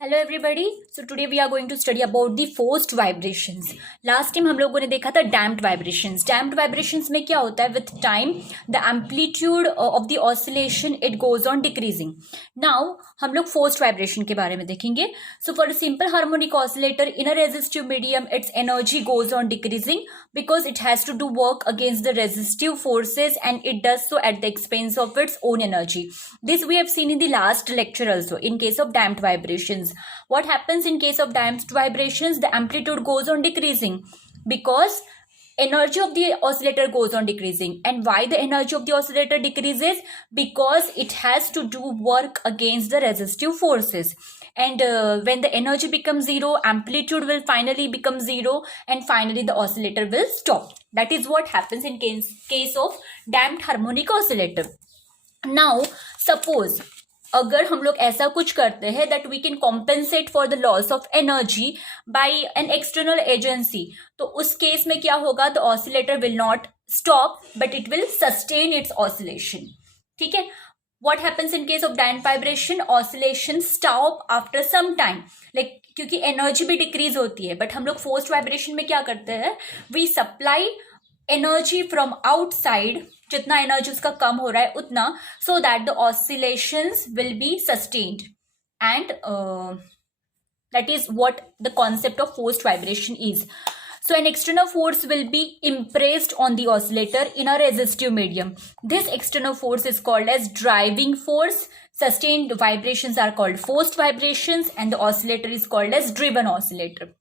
Hello everybody. So today we are going to study about the forced vibrations. Last time हम लोगों ने देखा था डैम्प्ड वाइब्रेशंस। डैम्प्ड वाइब्रेशंस में क्या होता है, with time the amplitude of the oscillation it goes on decreasing. Now हम लोग फोर्स्ड वाइब्रेशन के बारे में देखेंगे। So for a simple harmonic oscillator in a resistive medium it's energy goes on decreasing because it has to do work against the resistive forces and it does so at the expense of its own energy. This we have seen in the last lecture also. In case of damped vibrations, what happens in case of damped vibrations? The amplitude goes on decreasing because energy of the oscillator goes on decreasing. And why the energy of the oscillator decreases? Because it has to do work against the resistive forces. And when the energy becomes zero, amplitude will finally become zero and finally the oscillator will stop. That is what happens in case of damped harmonic oscillator. Now suppose अगर हम लोग ऐसा कुछ करते हैं that we can compensate for the loss of energy by an external agency, तो उस केस में क्या होगा? The oscillator will not stop but it will sustain its oscillation. ठीक है. What happens in case of damped vibration? Oscillation stop after some time. Like क्योंकि एनर्जी भी डिक्रीज होती है, बट हम लोग फोर्स्ड वाइब्रेशन में क्या करते हैं? We supply energy from outside, जितना एनर्जी उसका कम हो रहा है उतना, so that the oscillations will be sustained and that is what the concept of forced vibration is. So an external force will be impressed on the oscillator in a resistive medium. This external force is called as driving force. Sustained vibrations are called forced vibrations and the oscillator is called as driven oscillator.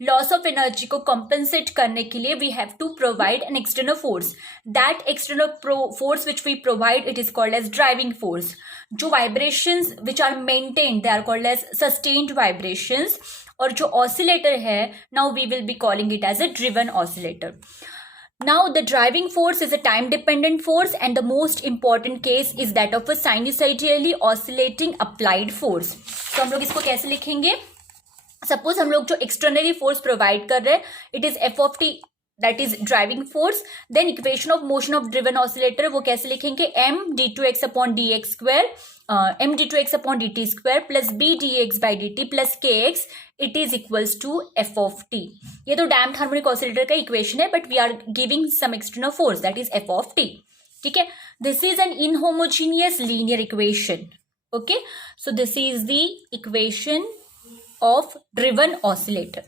Loss of energy को compensate करने के लिए we have to provide an external force. That external force which we provide it is called as driving force. जो vibrations which are maintained they are called as sustained vibrations. और जो oscillator है, now we will be calling it as a driven oscillator. Now the driving force is a time dependent force and the most important case is that of a sinusoidally oscillating applied force. तो हम लोग इसको कैसे लिखेंगे? सपोज हम लोग जो externally force provide कर रहे हैं, it is F of T, that is driving force. Then equation of motion of driven oscillator वो कैसे लिखेंगे? M D two x upon D X square, M D two x upon D T square plus B D x by D T plus K X, it is equals to F of T. ये तो damped harmonic oscillator का equation है, but we are giving some external force that is F of T. ठीक है. This is an inhomogeneous linear equation. Okay, so this is the equation of driven oscillator.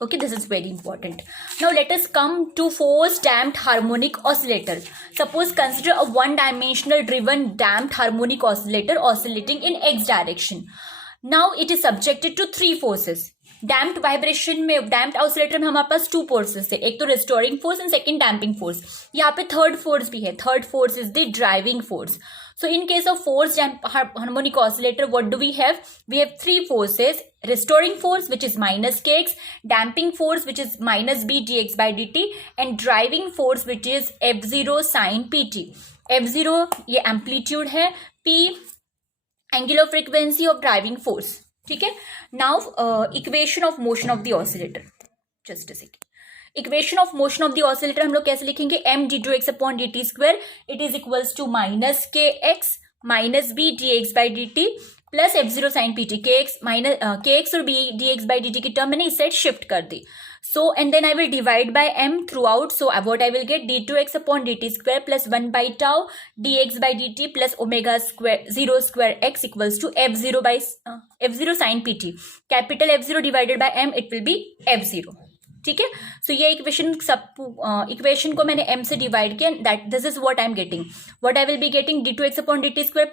Okay, this is very important. Now let us come to forced damped harmonic oscillator. Suppose consider a one-dimensional driven damped harmonic oscillator oscillating in x direction. Now it is subjected to three forces. Damped vibration में, damped oscillator में हमारे पास two forces थे, एक तो restoring force and second damping force. यहाँ पे third force भी है. Third force is the driving force. So in case of forced harmonic oscillator, what do we have? We have three forces: restoring force, which is minus kx, damping force, which is minus b dx by dt, and driving force, which is f0 sin pt. f0 ये amplitude है, p angular frequency of driving force. ठीक है. Now equation of motion of the oscillator. Just a second. Equation of motion of the oscillator हम लोग कैसे लिखेंगे? M D two x upon D T square, it is equals to minus K X minus B D x by D T plus F zero sine P T. K X minus K X और B D x by D T की term मैंने इस side shift कर दी. So and then I will divide by M through out. So what I will get? D two x upon D T square plus one by tau d x by D T plus omega square zero square x equals to f zero sine P t. Capital F zero divided by m, it will be f zero. ठीक है. सो ये इक्वेशन को मैंने m से divide किया. That this is what I am getting. What I will be getting? D two x upon D T square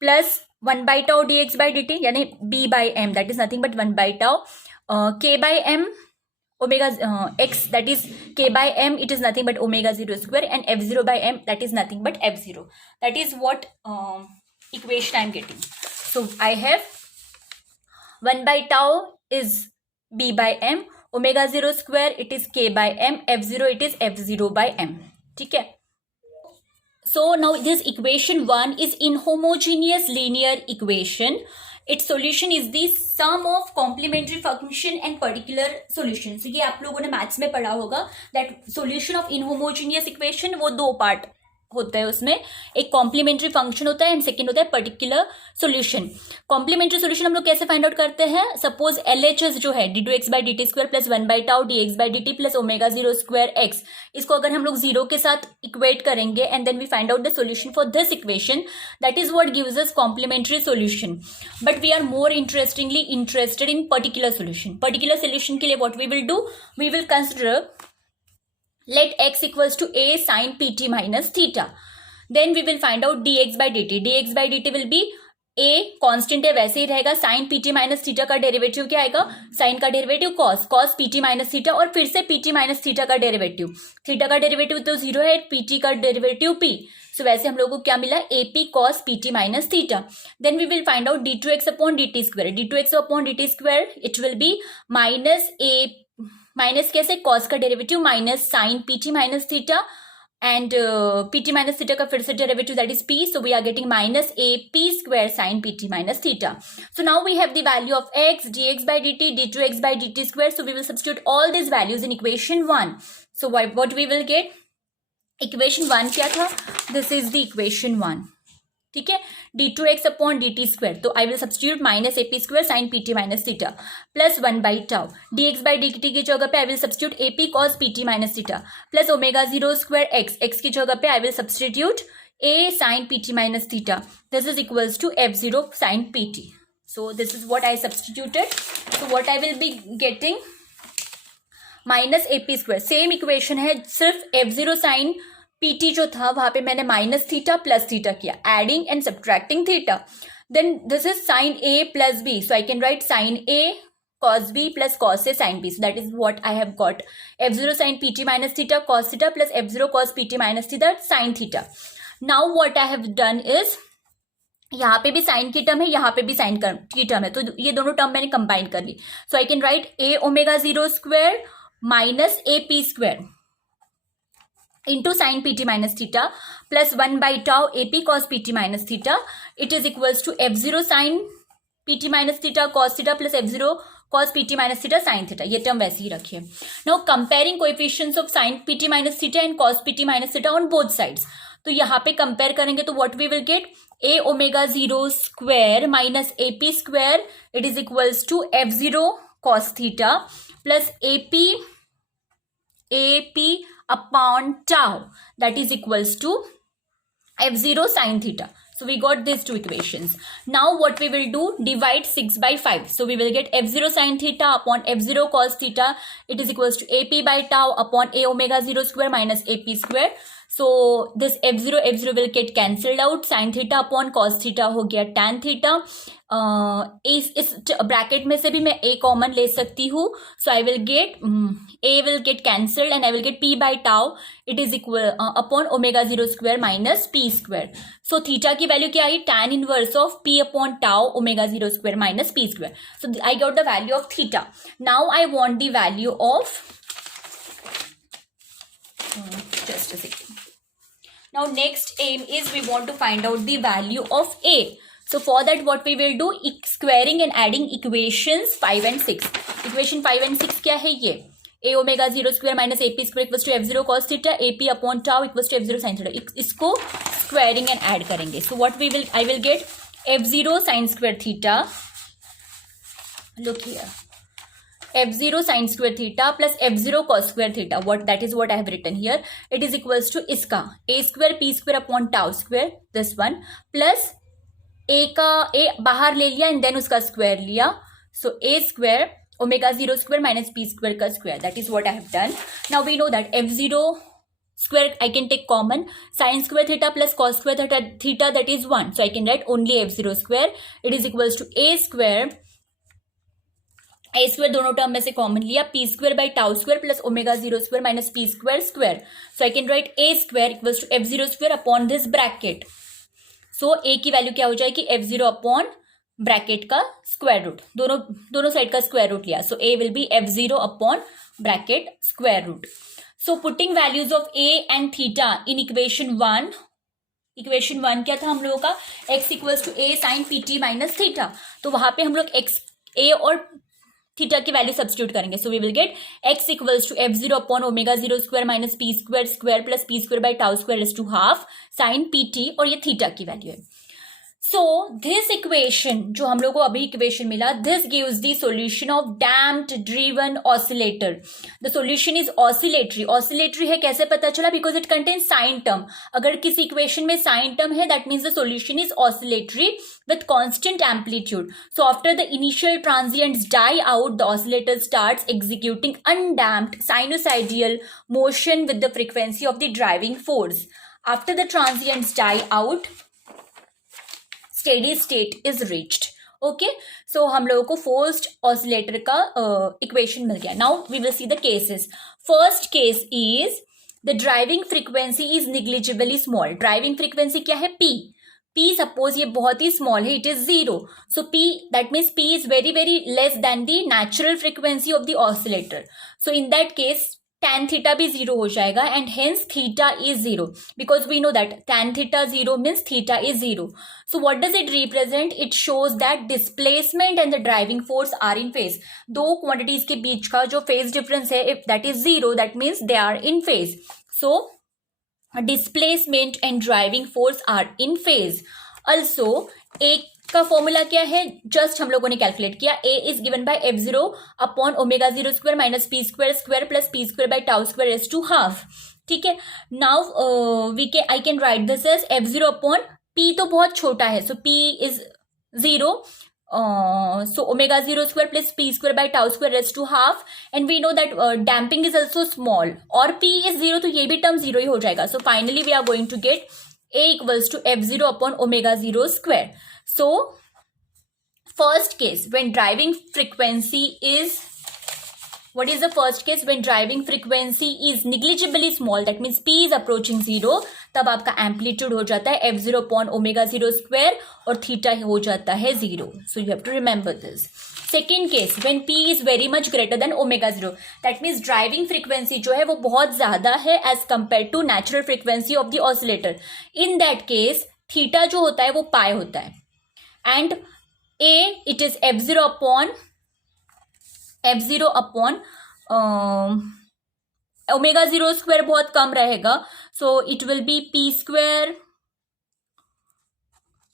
plus one by tau d x by D t, यानी b by m, that is nothing but one by tau, k by M omega x, that is k by m, it is nothing but omega zero square, and f zero by m, that is nothing but F zero. That is what equation I am getting. So I have one by tau is b by M, omega zero square it is k by m, F zero it is F zero by m. ठीक है. So now this equation one is inhomogeneous linear equation. Its solution is the sum of complementary function and particular solution. ये आप लोगों ने maths में पढ़ा होगा that solution of inhomogeneous equation वो दो पार्ट होता है, उसमें एक कॉम्प्लीमेंट्री फंक्शन होता है एंड सेकंड होता है पर्टिकुलर सॉल्यूशन। कॉम्प्लीमेंट्री सॉल्यूशन हम लोग कैसे फाइंड आउट करते हैं? सपोज LHS जो है d2x/dt² प्लस 1/τ dx/dt प्लस ω0² x, इसको अगर हम लोग जीरो के साथ इक्वेट करेंगे and then we find out the solution for this equation, that is what gives us complementary solution. But we are more interested in particular solution. Particular solution के लिए what we will do, we will consider let x equals to a sin pt minus theta, then we will find out dx/dt will be a constant है वैसे ही रहेगा, sin pt minus theta का derivative क्या आएगा? sin का derivative cos pt minus theta और फिर से pt माइनस थीटा का डेरिवेटिव, थीटा का डेरिवेटिव तो जीरो है, pt का डेरिवेटिव p, सो वैसे हम लोगों को क्या मिला? ap cos pt minus theta. Then we will find out d2x/dt², it will be minus कैसे? कॉस का derivative minus sign p t minus theta and p t minus theta का फिर से derivative that is p, so we are getting minus AP² sine p t minus theta. So now we have the value of x, dx/dt, d2x/dt², so we will substitute all these values in equation 1. So what we will get? Equation 1 क्या था? This is the equation 1, ठीक है, d2x/dt², तो I will substitute minus AP² sine pt minus theta plus 1/τ, dx/dt की जगह पे I will substitute AP cos pt minus theta plus ω0² x की जगह पे I will substitute a sine pt minus theta, this is equals to f0 sine pt। So this is what I substituted, so what I will be getting minus AP², same equation है, सिर्फ f0 sine pt जो था वहां पे मैंने minus theta plus theta किया, adding and subtracting theta. Then this is sine a plus b, so I can write sine a cos b plus cos a sin b, so that is what I have got, f0 sin pt minus theta cos theta plus f0 cos pt minus theta sin theta. Now what I have done is, यहाँ पे भी साइन की टर्म है, यहाँ पे भी साइन की टर्म है, तो ये दोनों टर्म मैंने कंबाइन कर ली, so I can write a ω0² minus AP² into sin pt minus theta plus 1/τ AP cos pt minus theta, it is equals to f0 sin pt minus theta cos theta plus f0 cos pt minus theta sin theta, ये टर्म वैसे ही रखिए। Now comparing coefficients of sin pt minus theta and cos pt minus theta on both sides, तो यहाँ पे compare करेंगे तो what we will get? a ω0² minus AP², it is equals to f0 cos theta plus AP upon tau, that is equals to f0 sin theta. So we got these two equations. Now what we will do? Divide 6/5. So we will get f0 sin theta upon f0 cos theta. It is equals to AP/τ upon a ω0² minus AP². So this f0 will get cancelled out. Sin theta upon cos theta हो गया tan theta. इस ब्रैकेट में से भी मैं a common ले सकती हूँ, so I will get a will get cancelled and I will get p/τ, it is equal upon ω0² minus p²। So theta की वैल्यू क्या आई? tan inverse of p upon τ ω0² minus p², so I got the value of theta. Now I want the value of, just a second. Now next aim is we want to find out the value of a. So for that what we will do? Squaring and adding equations 5 and 6. Equation 5 and 6 क्या है ये? a ω0² minus AP² equals to f0 cos theta, AP upon tau equals to f0 sin theta. इसको squaring and add करेंगे. So what we will, I will get f0 sin square theta. Look here. f0 sin square theta plus f0 cos square theta. What that is what I have written here. It is equals to इसका a² p² upon tau square, this one, plus a का a बाहर ले लिया and then उसका स्क्वायर लिया, सो a² ω0² minus p² का square, that is what I have done. Now we know that f0² I can take common, sin square theta plus cos square theta that is 1, so I can write only f0², it is equals to a² दोनों टर्म में से common लिया, p²/τ² plus ω0² minus p² square, so I can write a² equals to f0² upon this bracket. So a की value क्या हो जाएगी? f0 upon bracket का square root, दोनों साइड का स्क्वायर रूट लिया, so a will be f0 upon bracket square root. So putting values of a and theta in equation 1, equation 1 क्या था हम लोगों का? x equals to a sine pt minus theta, तो वहां पे हम लोग x a और थीटा की वैल्यू सब्स्टिट्यूट करेंगे. So we will get x equals to f0 upon omega 0 square minus p square square plus p square by tau square raise to half sine pt, और ये थीटा की वैल्यू है. So this equation जो हम लोग को अभी इक्वेशन मिला, this gives the solution of damped driven oscillator. The solution is oscillatory. Oscillatory है कैसे पता चला? Because it contains sine term. अगर किसी इक्वेशन में साइन टर्म है that means the solution is oscillatory with constant amplitude. So after the initial transients die out, the oscillator starts executing undamped sinusoidal motion with the frequency of the driving force. After the transients die out, steady state is reached. Okay, so हम लोगों को forced oscillator का equation मिल गया. Now we will see the cases. First case is the driving frequency is negligibly small. Driving frequency क्या है? P. P suppose ये बहुत ही small है, it is 0. So P, that means P is very very less than the natural frequency of the oscillator. So in that case tan theta भी 0 हो जाएगा and hence theta is 0, because we know that tan theta 0 means theta is 0. So what does it represent? It shows that displacement and the driving force are in phase. दो quantities के बीच का जो phase difference है, if that is 0, that means they are in phase. So displacement and driving force are in phase. Also A का फॉर्मूला क्या है? जस्ट हम लोगों ने कैलकुलेट किया. A is given by f0 upon omega 0 square minus p square square plus p square by tau square raise to half. ठीक है. Now I can write this as f0 upon p. तो बहुत छोटा है, so p is 0. So omega 0 square plus p square by tau square raised to half, and we know that damping is also small, और p is 0 तो ये भी term 0 ही हो जाएगा. So finally we are going to get a equals to f0 upon omega 0 square. So first case when driving frequency is, what is the first case? When driving frequency is negligibly small, that means p is approaching 0, तब आपका एम्पलीट्यूड हो जाता है f0 upon omega 0 square और theta हो जाता है 0. So you have to remember this. Second case when p is very much greater than omega 0, that means driving frequency जो है वो बहुत ज्यादा है as compared to natural frequency of the oscillator. In that case theta जो होता है वो पाई होता है, and a it is f0 upon omega 0 square बहुत कम रहेगा, so it will B p square.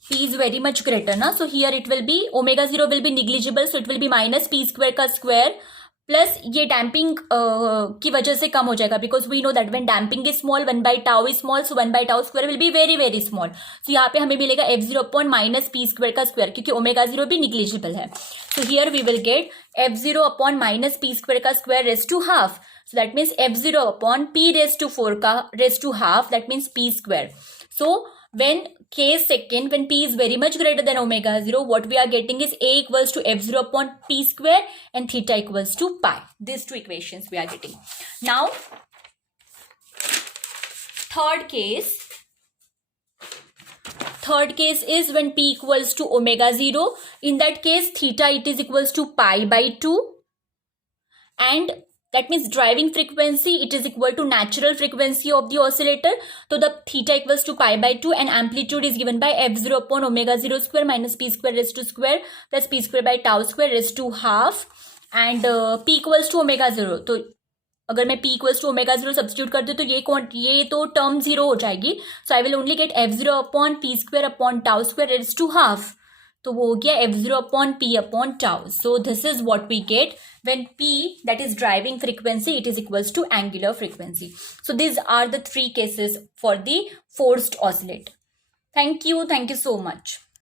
p is very much greater ना, so here it will be omega 0 will be negligible, so it will be minus p square का square plus ये damping की वजह से कम हो जाएगा, because we know that when damping is small 1 tau is small, so 1 tau square will be very very small. So यहाँ पे हमें मिलेगा f0 upon minus P square का स्क्वायर, क्योंकि ओमेगा 0 भी निग्लिजिबल है. So here we will get f0 upon minus P square का square raise to half. So that means f0 upon p raised to 4 का raised to half, that means p square. So when case second, when p is very much greater than omega 0, what we are getting is a equals to f0 upon p square and theta equals to pi. These two equations we are getting. Now third case is when p equals to omega 0. In that case theta it is equals to pi by 2, and that means driving frequency it is equal to natural frequency of the oscillator. So the theta equals to pi by 2 and amplitude is given by f0 upon omega 0 square minus p square raised to square plus p square by tau square raised to half, and p equals to omega 0. तो अगर मैं p equals to omega 0 substitute कर दूँ तो ये तो term 0 हो जाएगी. So I will only get f0 upon p square upon tau square raised to half. तो वो हो गया f0 upon p upon tau. So this is what we get when p, that is driving frequency, it is equals to angular frequency. So these are the three cases for the forced oscillator. Thank you so much.